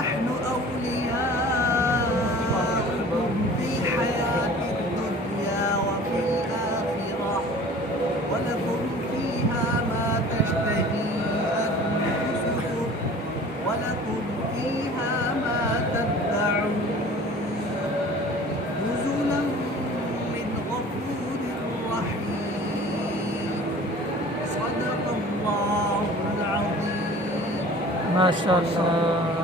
نحن أولياؤكم في الحياة الدنيا وفي الآخرة ولكم فيها ما تشتهي أنفسكم ولكم فيها ما تدعون نزلا من غفور رحيم صدق الله العظيم. ما شاء الله.